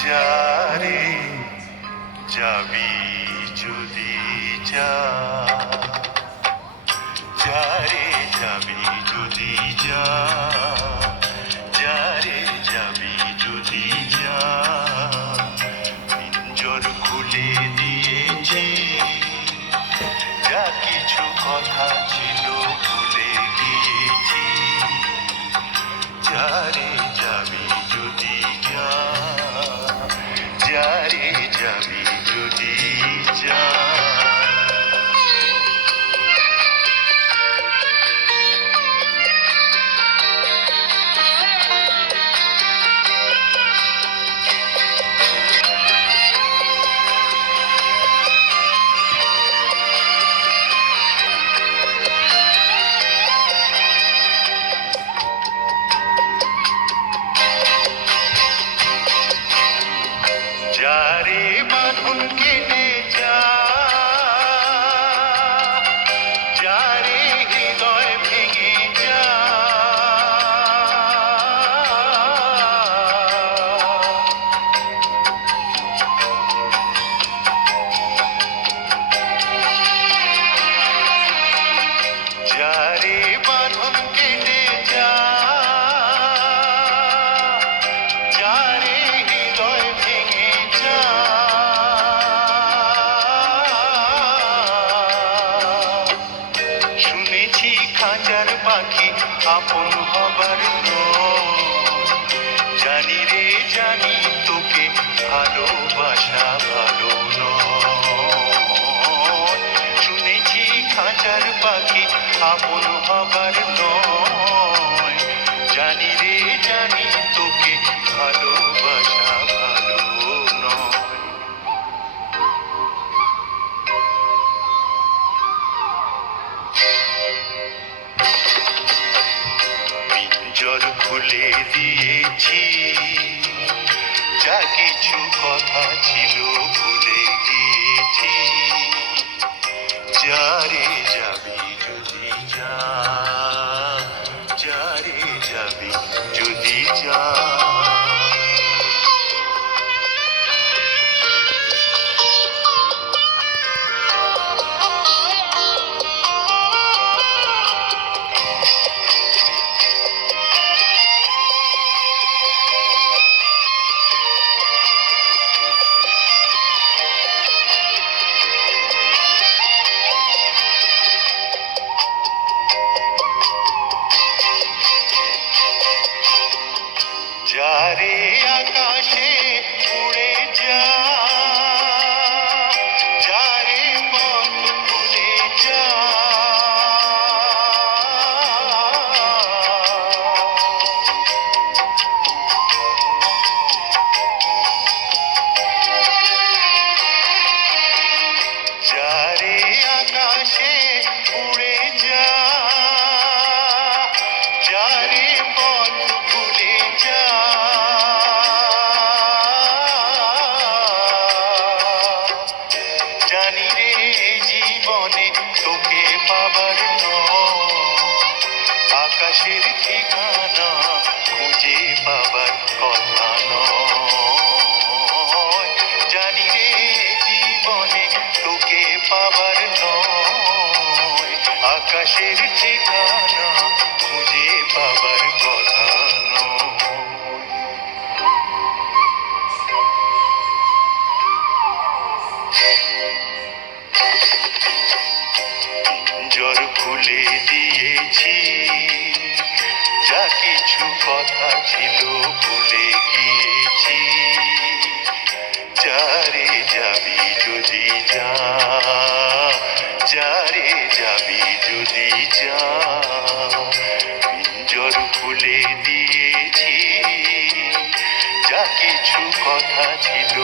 যারে যাবি যদি যা, যারে যাবি যদি যা, যারে যাবি যদি যা, পিঞ্জর খুলে দিয়েছি, যা কিছু কথা ছিল ভুলে গিয়েছি, যারে যাবি যদি যা, যারে যাবি যদি যা। যারে বাঁধন কেটে যা, যারে হৃদয় ভেঙে যা, যারে বাঁধন কেটে যা, যারে হৃদয় ভেঙে যা, শুনেছি খাঁচার পাখি আপন হবার নয়, জানি রে জানি তোকে ভালোবাসা ভালো নয়, শুনেছি খাঁচার পাখি আপন হবার নয়, জানি রে জানি তোকে ভালোবাসা ভালো নয়। পিঞ্জর খুলে দিয়েছি, যা কিছু কথা ছিল ভুলে গিয়েছি, যারে যাবি যদি যা, যারে যাবি যদি যা। যারে আকাশে উড়ে যা, যারে পথ ভুলে যা, যারে আকাশে উড়ে যা, যারে পথ ভুলে যা, জানি রে জীবনে তোকে পাবার নয়, আকাশের ঠিকানা খুঁজে পাবার কথা নয়, জানি রে জীবনে তোকে পাবার নয়, আকাশের ঠিকানা খুঁজে পাবার কথা নয়। পিঞ্জর খুলে দিয়েছি, যা কিছু কথা ছিল ভুলে গিয়েছি, যারে যাবি যদি যা, যারে যাবি যদি যা। পিঞ্জর খুলে দিয়েছি, যা কিছু কথা ছিল